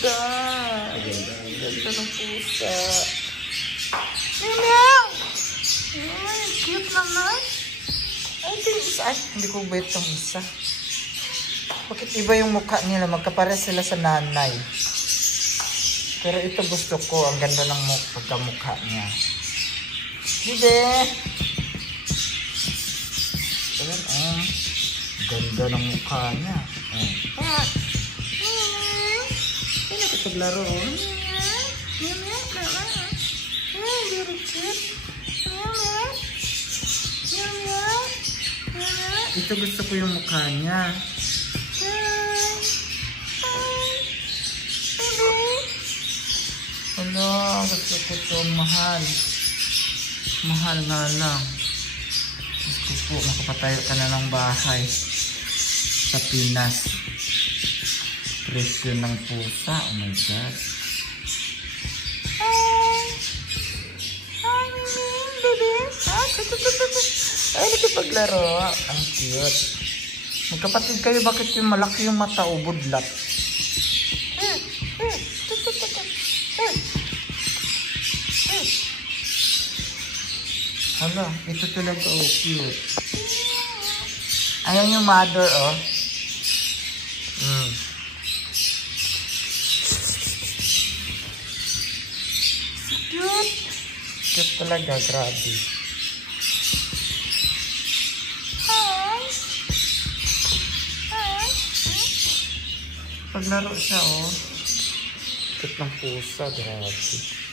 ganda. Ang ganda ng pusa. Meow! Ay, cute naman. Ay, ito yung isa. Ay, hindi ko ba itong isa. Bakit iba yung mukha nila? Magkapare sila sa nanay. Pero ito gusto ko. Ang ganda ng pagkamukha niya. Dibe? Ayan, oh. Ganda ng mukha niya. Ah. Ay, nakapaglaro, oh. Very cute. Ito gusto ko yung mukha niya. Wala, gusto ko ito. Mahal. Mahal nga lang. Gusto po, makapatayo ka na ng bahay sa Pinas. Presyo ng pusa. Oh my God. Ay, nakipaglaro. Ang cute. Magkapatid kayo, bakit yung malaki yung mata o budlat? Hala, ito talaga, oh, cute. Ayan yung mother, oh. Cute. Cute talaga, grabe. Paglaro siya, oh. Cute ng pusa, grabe.